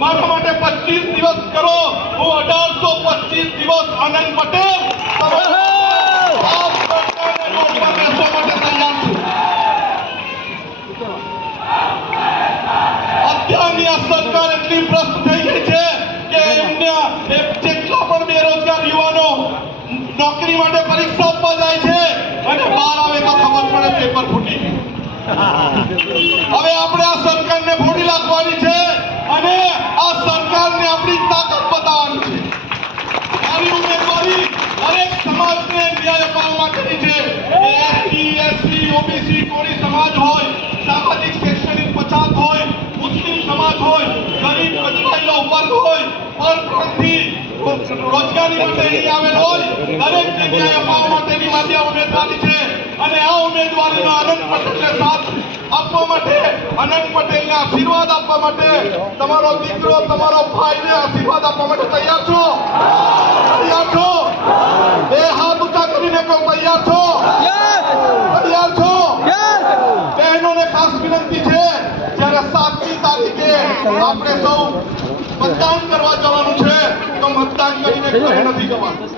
મારા માટે 25 દિવસ કરો, હું 1825 દિવસ આનંદ પટેલ આપ સરકારને રોડ પર બેસવા માટે તૈયાર છું. અત્યારની આ સરકાર એટલી ભ્રષ્ટ થઈ ગઈ છે કે એમના જેટલા પણ બેરોજગાર યુવાનો નોકરી માટે પરીક્ષા આપવા જાય છે અને બહાર આવે તો ખબર પડે પેપર ફૂટી ગયું. હવે આપણે આ સરકારને ફોડી નાખવાની છે અને આ સરકારને આપણી તાકાત બતાવવાની છે. મારી ઉમેદવારી દરેક સમાજને ન્યાય અપાવવા માટેની છે. એસટી, એસસી, ઓબીસી, કોળી સમાજ હોય, સામાજિક શૈક્ષણિક પછાત હોય, મુસ્લિમ સમાજ હોય, ગરીબ કચરાયેલો વર્ગ હોય, પરપ્રાંતિ રોજગારી માટે અહીં આવેલ હોય, દરેકને ન્યાય અપાવવા માટેની મારી આ ઉમેદવારી છે. અને આ ઉમેદવારીનો આનંદ પટેલને સાથ આપવા માટે, આનંદ પટેલને આશીર્વાદ આપવા માટે, તમારો દીકરો, તમારો ભાઈને આશીર્વાદ આપવા માટે તૈયાર છો? તૈયાર છો? બે હાથ ઊંચા કરીને કહો, તૈયાર છો? તૈયાર છો? બહેનોને ખાસ વિનંતી છે, જ્યારે 7મી તારીખે આપણે સૌ મતદાન કરવા જવાનું છે તો મતદાન કરીને ઘરે નથી જવાનું.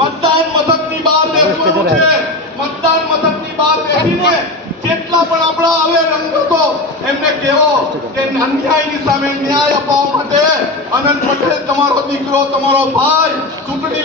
મતદાન મથકની બહાર બેસવાનું છે. મતદાન મથકની બહાર બેસીને જેટલા પણ આપણા હવે રંગતો એમને કહેવો કે અન્યાયની સામે ન્યાય અપાવવા માટે આનંદ પટેલ તમારો દીકરો, તમારો ભાઈ ચૂંટણી